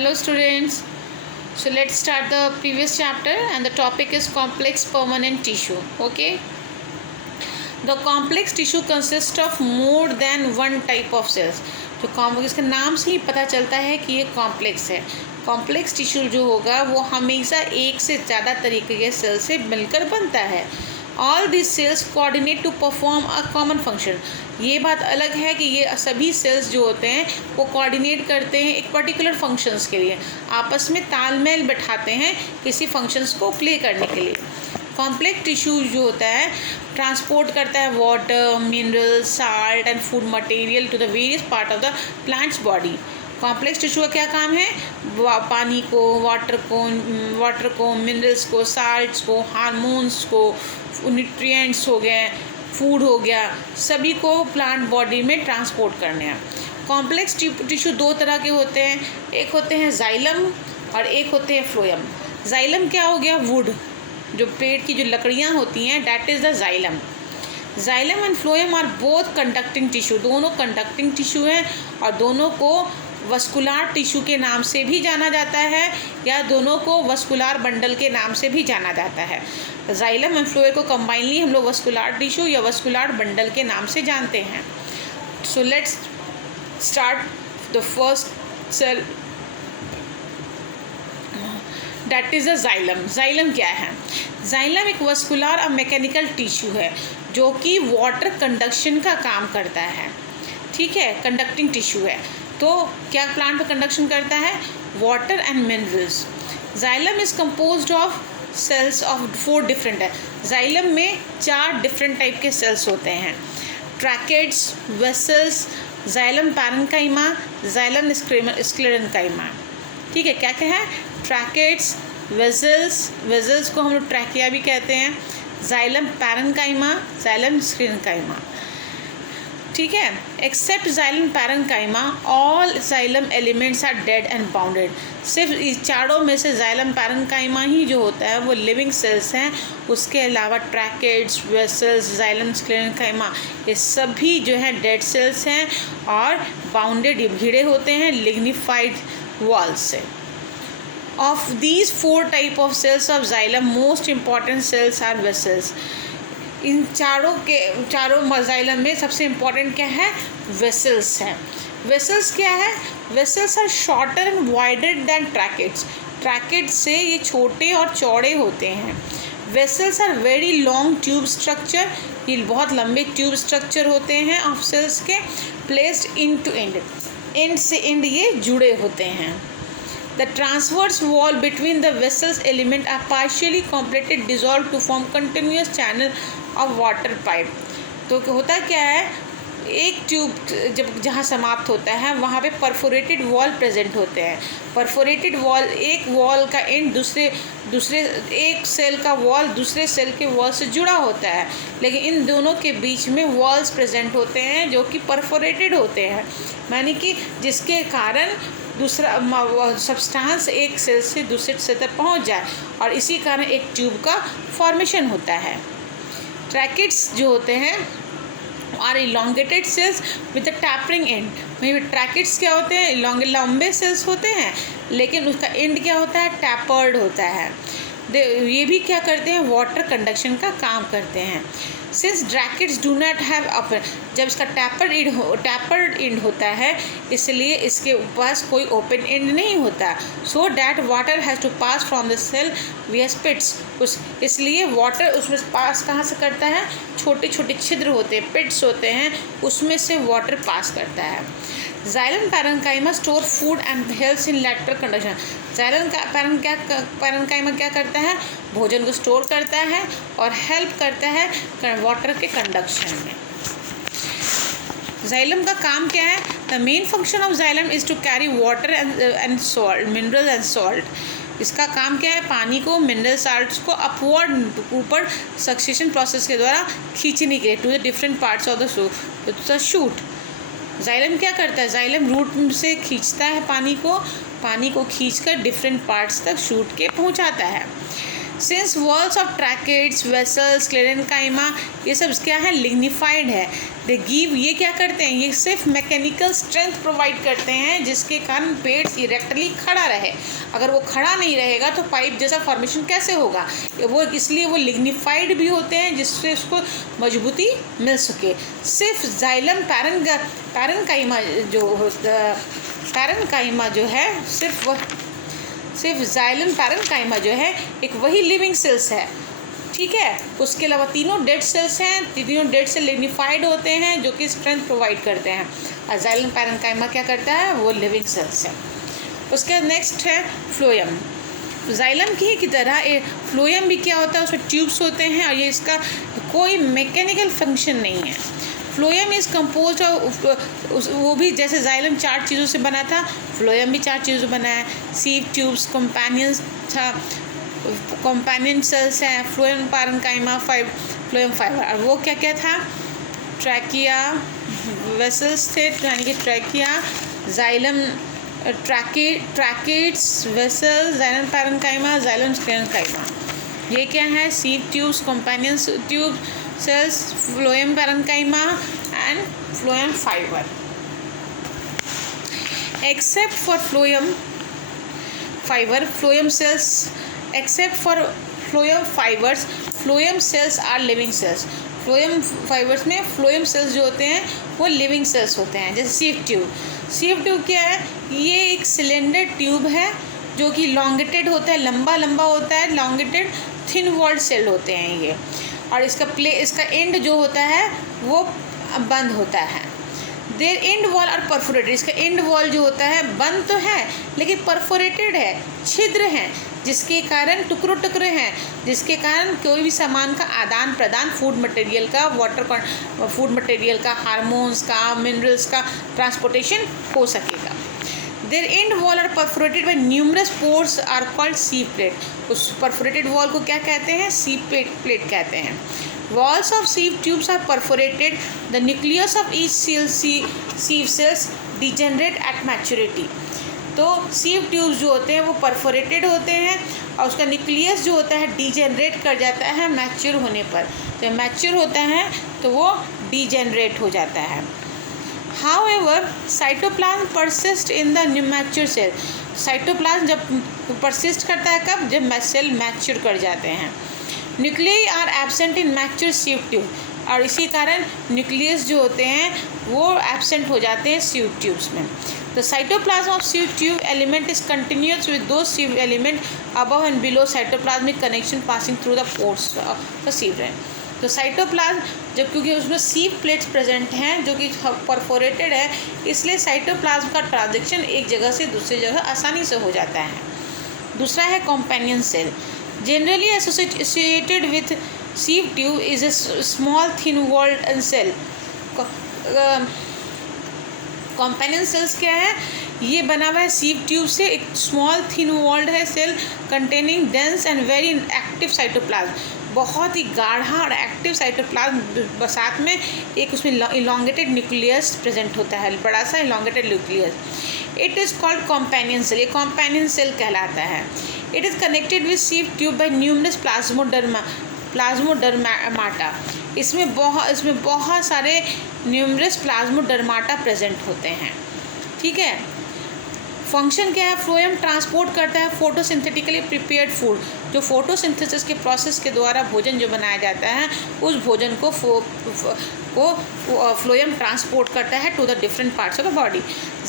Hello students. So let's start the previous chapter and the topic is complex permanent tissue. Okay. The complex tissue consists of more than one type of cells. तो complex के नाम से ही पता चलता है कि ये complex है. कॉम्प्लेक्स टिश्यू जो होगा वो हमेशा एक से ज़्यादा तरीके के सेल से मिलकर बनता है. All this cells coordinate to perform a common function. ये बात अलग है कि ये सभी सेल्स जो होते हैं वो कोऑर्डिनेट करते हैं एक पर्टिकुलर फंक्शंस के लिए, आपस में तालमेल बैठाते हैं किसी फंक्शंस को प्ले करने के लिए. कॉम्प्लेक्स टिश्यू जो होता है ट्रांसपोर्ट करता है water, mineral, salt and food material to the various part of the plants body. Complex tissue का क्या काम है? पानी को, वाटर को, मिनरल्स को, साल्ट्स को, हार्मोन्स को, न्यूट्रिएंट्स हो गए, फूड हो गया, सभी को प्लांट बॉडी में ट्रांसपोर्ट करने हैं. कॉम्प्लेक्स टिश्यू दो तरह के होते हैं, एक होते हैं जाइलम और एक होते हैं फ्लोएम. जाइलम क्या हो गया? वुड, जो पेड़ की जो लकड़ियाँ होती हैं, that is the xylem. Xylem and phloem are both conducting tissue. दोनों कंडक्टिंग टिश्यू हैं और दोनों को वस्कुलार टिश्यू के नाम से भी जाना जाता है या दोनों को वस्कुलार बंडल के नाम से भी जाना जाता है. जाइलम एंड फ्लोएम को कंबाइनली हम लोग वस्कुलार टिश्यू या वस्कुलार बंडल के नाम से जानते हैं. So let's start the first cell, that is a xylem. Xylem क्या है? जाइलम एक वस्कुलर और मैकेनिकल टिश्यू है जो कि वाटर कंडक्शन का काम करता है. ठीक है, कंडक्टिंग टिश्यू है. तो क्या प्लांट पर कंडक्शन करता है? Water and minerals. Xylem is composed of cells of 4 different है. जाइलम में 4 डिफरेंट टाइप के सेल्स होते हैं. Tracheids, vessels, xylem parenchyma, xylem sclerenchyma. ठीक है, क्या क्या है? ट्रैकेट्स, वेसल्स को हम लोग ट्रैकिया भी कहते हैं, जाइलम पैरेन्काइमा, जाइलम स्क्लेरेन्काइमा. ठीक है, except xylem parenchyma all xylem elements are dead and bounded. सिर्फ इस चारों में से जाइलम पैरेन्काइमा ही जो होता है वो लिविंग सेल्स हैं. उसके अलावा ट्रैकेट्स, वेसल्स, जाइलम स्क्लेरेन्काइमा ये सभी जो हैं डेड सेल्स हैं और बाउंडेड, घिरे होते हैं लिग्निफाइड वॉल्स से. Of these 4 type of cells of xylem, most important cells are vessels. इन चारों जाइलम में सबसे इम्पॉर्टेंट क्या है? वेसल्स हैं. वेसल्स क्या है? Vessels are shorter and wider than tracheids. Tracheids से ये छोटे और चौड़े होते हैं. Vessels are very long tube structure. ये बहुत लंबे ट्यूब स्ट्रक्चर होते हैं ऑफ सेल्स के, placed end to end. End से एंड ये जुड़े होते हैं. The transverse wall between the vessels element are partially completed dissolved to form continuous channel of water pipe. तो होता क्या है? एक ट्यूब जब जहाँ समाप्त होता है वहाँ पे परफोरेटेड वॉल प्रेजेंट होते हैं. परफोरेटेड वॉल, एक वॉल का एंड दूसरे एक सेल का वॉल दूसरे सेल के वॉल से जुड़ा होता है, लेकिन इन दोनों के बीच में वॉल्स प्रेजेंट होते हैं जो कि परफोरेटेड होते हैं, यानी कि जिसके कारण दूसरा सब्सटेंस एक सेल से दूसरे सेल तक पहुंच जाए और इसी कारण एक ट्यूब का फॉर्मेशन होता है. ट्रैकेट्स जो होते हैं are elongated cells with a tapering end. Tracheids क्या होते हैं? लंबे सेल्स होते हैं लेकिन उसका एंड क्या होता है? टैपर्ड होता है. ये भी क्या करते हैं? वाटर कंडक्शन का काम करते हैं. Since tracheids do not have upper, जब इसका टैपर्ड एंड होता है इसलिए इसके पास कोई ओपन एंड नहीं होता. So that water has to pass from the cell via pits. इसलिए वाटर उसमें पास कहाँ से करता है? छोटे छोटे छिद्र होते हैं, पिट्स होते हैं, उसमें से वाटर पास करता है. Xylem parenchyma store food and helps in lateral conduction. Xylem parenchyma क्या करता है? भोजन को स्टोर करता है और हेल्प करता है वाटर के कंडक्शन में. जाइलम का काम क्या है? The main function of xylem is to carry water and salt, mineral and salt. इसका काम क्या है? पानी को, मिनरल साल्ट्स को अपवर्ड ऊपर सक्सेशन प्रोसेस के द्वारा खींचने के लिए to the different parts of the shoot. Xylem क्या करता है? जाइलम रूट से खींचता है पानी को खींचकर डिफरेंट पार्ट्स तक शूट के पहुंचाता है. Since walls of tracheids, vessels, sclerenchyma ये सब क्या है, लिग्निफाइड है। दे गिव, ये क्या करते हैं, ये सिर्फ मैकेनिकल स्ट्रेंथ प्रोवाइड करते हैं जिसके कारण पेड़ इरेक्टली खड़ा रहे। अगर वो खड़ा नहीं रहेगा तो पाइप जैसा फॉर्मेशन कैसे होगा, वो इसलिए वो लिग्निफाइड भी होते हैं जिससे उसको मजबूती मिल सके। सिर्फ जाइलम पैरेन्काइमा जो है सिर्फ जाइलम पैरेन्काइमा जो है एक वही लिविंग सेल्स है, ठीक है। उसके अलावा तीनों डेड सेल्स हैं, तीनों डेड सेल लिग्निफाइड होते हैं जो कि स्ट्रेंथ प्रोवाइड करते हैं, और जाइलम पैरेन्काइमा क्या करता है, वो लिविंग सेल्स है। उसके नेक्स्ट है फ्लोएम। जाइलम की तरह फ्लोएम भी क्या होता है, उसमें ट्यूब्स होते हैं और ये इसका कोई मैकेनिकल फंक्शन नहीं है। फ्लोएम इज़ कंपोज ऑफ, वो भी जैसे जाइलम 4 चीज़ों से बना था, फ्लोएम भी 4 चीज़ों से बना है। सीव ट्यूब्स, कंपेनियन सेल्स हैं, फ्लोएम पैरेन्काइमा, फ्लोएम फाइबर। और वो क्या क्या था, ट्रैकिया, वेसल्स थे, यानी कि trachea, xylem tracheids, vessels, xylem parenchyma, xylem sclerenchyma. ये क्या है, sieve tubes, companion tube cells, phloem parenchyma and phloem fibre. Except for phloem fibre, phloem cells, except for phloem fibres, phloem cells are living cells. Phloem fibres में phloem cells जो होते हैं वो living cells होते हैं। जैसे sieve tube, sieve tube क्या है, ये एक सिलेंडर ट्यूब है जो कि लॉन्गेटेड होता है, लंबा लंबा होता है, लॉन्गेटेड थिन वॉल्ड सेल होते हैं ये, और इसका एंड जो होता है वो बंद होता है। देयर एंड वॉल और परफोरेटेड, इसका एंड वॉल जो होता है बंद तो है लेकिन परफोरेटेड है, छिद्र हैं, जिसके कारण टुकड़े हैं, जिसके कारण कोई भी सामान का आदान प्रदान, फूड मटेरियल का, फूड मटेरियल का, हार्मोन्स का, मिनरल्स का ट्रांसपोर्टेशन हो सकेगा। Their end wall are perforated by numerous pores are called sieve plate. उस परफोरेटेड वॉल को क्या कहते हैं, सीव प्लेट कहते हैं। Walls of sieve tubes are perforated, the nucleus of each sieve cells degenerate at maturity. तो sieve tubes जो होते हैं वो परफोरेटेड होते हैं और उसका न्यूक्लियस जो होता है डिजेनरेट कर जाता है मैच्योर होने पर। जब मैच्योर होता है तो वो डिजेनरेट हो जाता है। However, cytoplasm persist in the mature cell. Cytoplasm जब परसिस्ट करता है कब, जब सेल मैच्योर कर जाते हैं। Nuclei are absent in mature sieve tube, और इसी कारण न्यूक्लियस जो होते हैं वो एब्सेंट हो जाते हैं सीव ट्यूब्स में। The cytoplasm of sieve tube element is continuous with those sieve element above and below cytoplasmic connection passing through the pores of the sieve. तो साइटोप्लाज्म जब, क्योंकि उसमें सीव प्लेट्स प्रेजेंट हैं जो कि परफोरेटेड है, इसलिए साइटोप्लाज्म का ट्रांजेक्शन एक जगह से दूसरी जगह आसानी से हो जाता है। दूसरा है companion cell. Generally associated with sieve tube is a small thin walled cell. Companion cells क्या है, ये बना हुआ है सीव ट्यूब से, एक स्मॉल थिन वॉल्ड है cell containing dense and very active cytoplasm, बहुत ही गाढ़ा और एक्टिव साइटोप्लाज्म, साथ में एक उसमें इलॉन्गेटेड न्यूक्लियस प्रेजेंट होता है, बड़ा सा elongated nucleus. It is called companion cell, ये कॉम्पेनियन सेल कहलाता है। It is connected with sieve tube by numerous plasmodesmata. इसमें बहुत सारे न्यूमरस प्लाज्मोडर्माटा प्रेजेंट होते हैं, ठीक है। फंक्शन क्या है, फ्लोएम ट्रांसपोर्ट करता है फोटोसिंथेटिकली प्रिपेयर्ड फूड, जो फोटोसिंथेसिस के प्रोसेस के द्वारा भोजन जो बनाया जाता है उस भोजन को फ्लोएम ट्रांसपोर्ट करता है to the different parts of the body.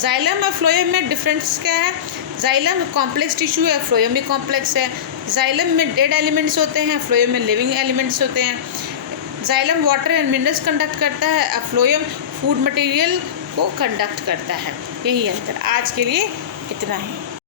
Xylem और फ्लोएम में डिफरेंस क्या है, जाइलम कॉम्प्लेक्स टिश्यू है, फ्लोएम भी कॉम्प्लेक्स है। जाइलम में डेड एलिमेंट्स होते हैं, फ्लोएम में लिविंग एलिमेंट्स होते हैं। Xylem water and minerals conduct करता है, अब फ्लोएम फूड मटेरियल को कंडक्ट करता है। यही अंतर। आज के लिए इतना ही।